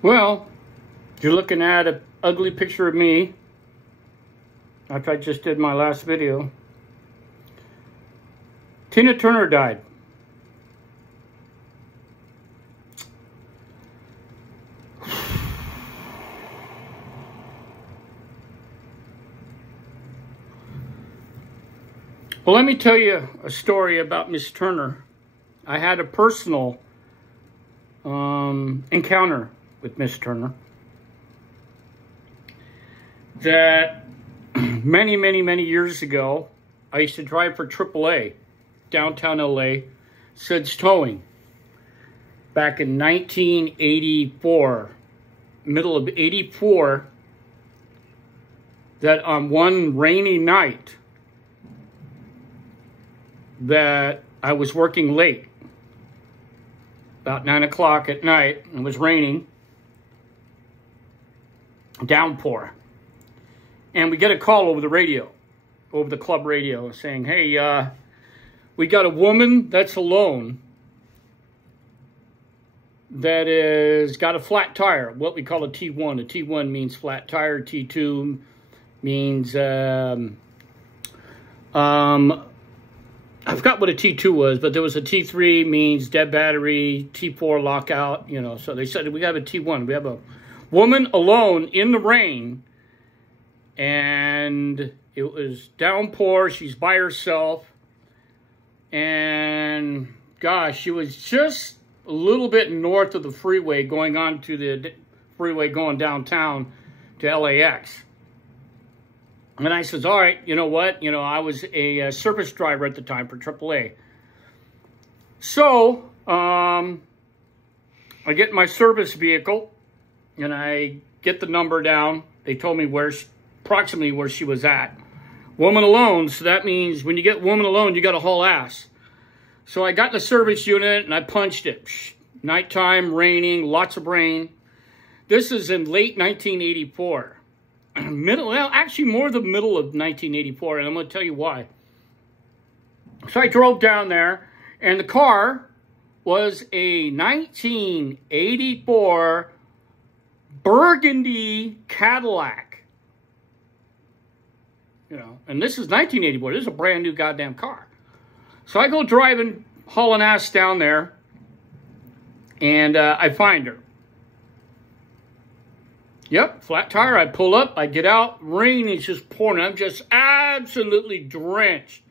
Well, you're looking at an ugly picture of me after I just did my last video. Tina Turner died. Well, let me tell you a story about Miss Turner. I had a personal encounter with Miss Turner that many years ago, I used to drive for AAA, downtown LA, Sid's Towing, back in 1984, middle of 84, that on one rainy night that I was working late, about 9 o'clock at night, it was raining, downpour. And we get a call over the radio, over the club radio, saying, hey, we got a woman that's alone that is got a flat tire, what we call a T1. A T1 means flat tire, T2 means, I forgot what a T2 was, but there was a T3 means dead battery, T4 lockout, you know. So they said, we have a T1. We have a woman alone in the rain, and it was downpour. She's by herself. And gosh, she was just a little bit north of the freeway going on to the freeway going downtown to LAX. And I says, all right, you know what? You know, I was a service driver at the time for AAA. So, I get my service vehicle, and I get the number down. They told me approximately where she was at. Woman alone, so that means when you get woman alone, you got to haul ass. So I got the service unit, and I punched it. Nighttime, raining, lots of rain. This is in late 1984. Actually more the middle of 1984, and I'm going to tell you why. So I drove down there, and the car was a 1984 burgundy Cadillac. You know, and this is 1984. This is a brand new goddamn car. So I go driving, hauling ass down there, and I find her. Yep, flat tire. I pull up, I get out, rain is just pouring. I'm just absolutely drenched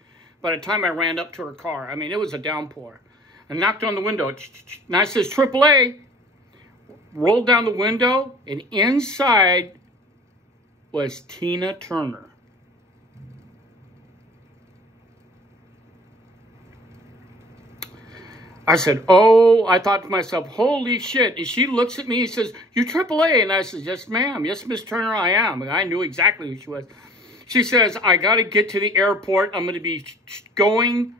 by the time I ran up to her car. I mean, it was a downpour. I knocked on the window, and I says, AAA. Rolled down the window, and inside was Tina Turner. I said, oh, I thought to myself, holy shit. And she looks at me and says, you AAA? And I said, yes, ma'am. Yes, Miss Turner, I am. And I knew exactly who she was. She says, I got to get to the airport. I'm going to be going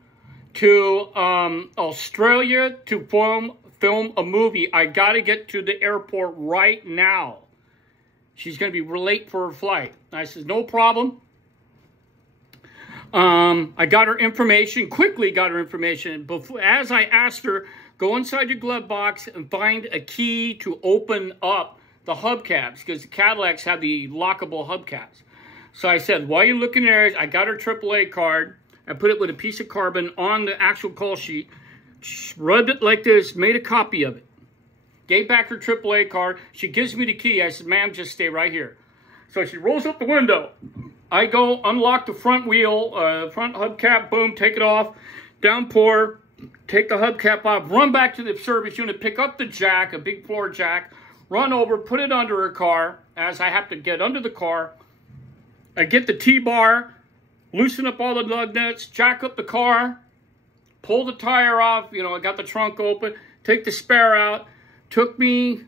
to Australia to film a movie. I got to get to the airport right now. She's going to be late for her flight. And I said, no problem. I got her information, quickly got her information. Before, as I asked her, go inside your glove box and find a key to open up the hubcaps, because the Cadillacs have the lockable hubcaps. So I said, while you're looking there, I got her AAA card. I put it with a piece of carbon on the actual call sheet, rubbed it like this, made a copy of it. Gave back her AAA card. She gives me the key. I said, ma'am, just stay right here. So she rolls up the window. I go unlock the front wheel, front hubcap, boom, take it off, downpour, take the hubcap off, run back to the service unit, pick up the jack, a big floor jack, run over, put it under her car, as I have to get under the car. I get the T-bar, loosen up all the lug nuts, jack up the car, pull the tire off, you know, I got the trunk open, take the spare out. Took me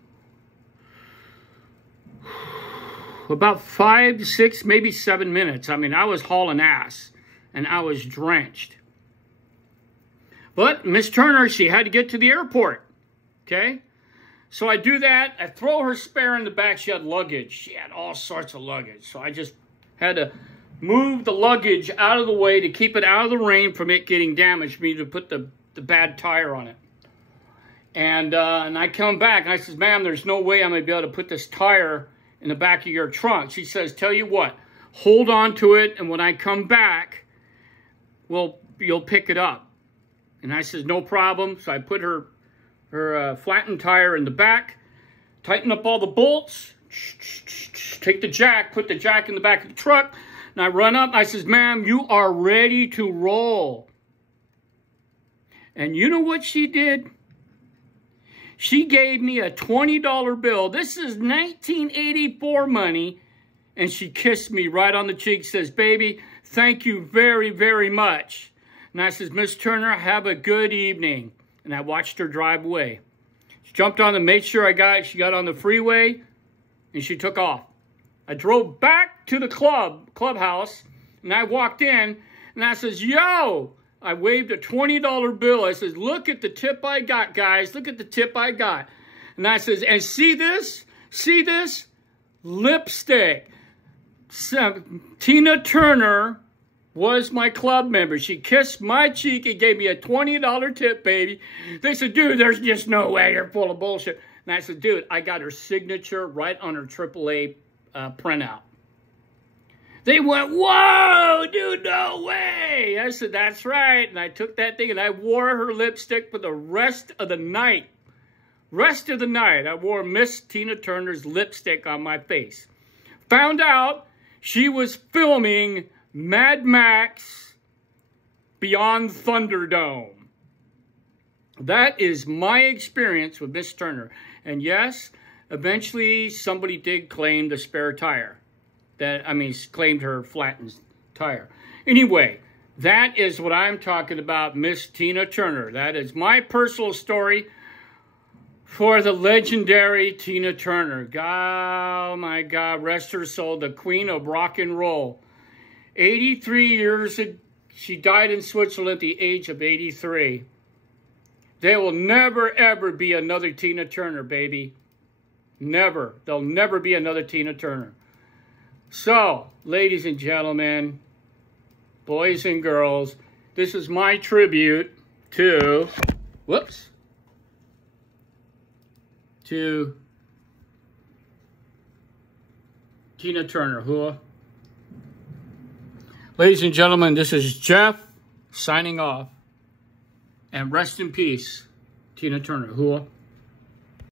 about 5 to 6, maybe 7 minutes. I mean, I was hauling ass, and I was drenched. But Miss Turner, she had to get to the airport, okay? So I do that. I throw her spare in the back. She had luggage. She had all sorts of luggage. So I just had to move the luggage out of the way to keep it out of the rain from it getting damaged, me to put the bad tire on it. And I come back, and I says, ma'am, there's no way I'm going to be able to put this tire in the back of your trunk. She says, tell you what, hold on to it, and when I come back, you'll pick it up. And I says, no problem. So I put her flattened tire in the back, tighten up all the bolts, take the jack, put the jack in the back of the truck, and I run up. I says, ma'am, you are ready to roll. And you know what she did? She gave me a $20 bill. This is 1984 money. And she kissed me right on the cheek, says, baby, thank you very, very much. And I says, Miss Turner, have a good evening. And I watched her drive away. She jumped on and made sure she got on the freeway, and she took off. I drove back to the clubhouse, and I walked in, and I says, yo, I waved a $20 bill. I says, look at the tip I got, guys. Look at the tip I got. And I says, and see this? See this? Lipstick. Tina Turner was my club member. She kissed my cheek and gave me a $20 tip, baby. They said, dude, there's just no way. You're full of bullshit. And I said, dude, I got her signature right on her AAA printout. They went, whoa, dude, no way. I said, that's right. And I took that thing and I wore her lipstick for the rest of the night. Rest of the night, I wore Miss Tina Turner's lipstick on my face. Found out she was filming Mad Max Beyond Thunderdome. That is my experience with Miss Turner. And yes, eventually somebody did claim the spare tire. Claimed her flattened tire. Anyway, that is what I'm talking about, Miss Tina Turner. That is my personal story for the legendary Tina Turner. God, oh my God, rest her soul, the queen of rock and roll. 83 years, she died in Switzerland at the age of 83. There will never, ever be another Tina Turner, baby. Never. There'll never be another Tina Turner. So, ladies and gentlemen, boys and girls, this is my tribute to, to Tina Turner. Ladies and gentlemen, this is Jeff signing off. And rest in peace, Tina Turner.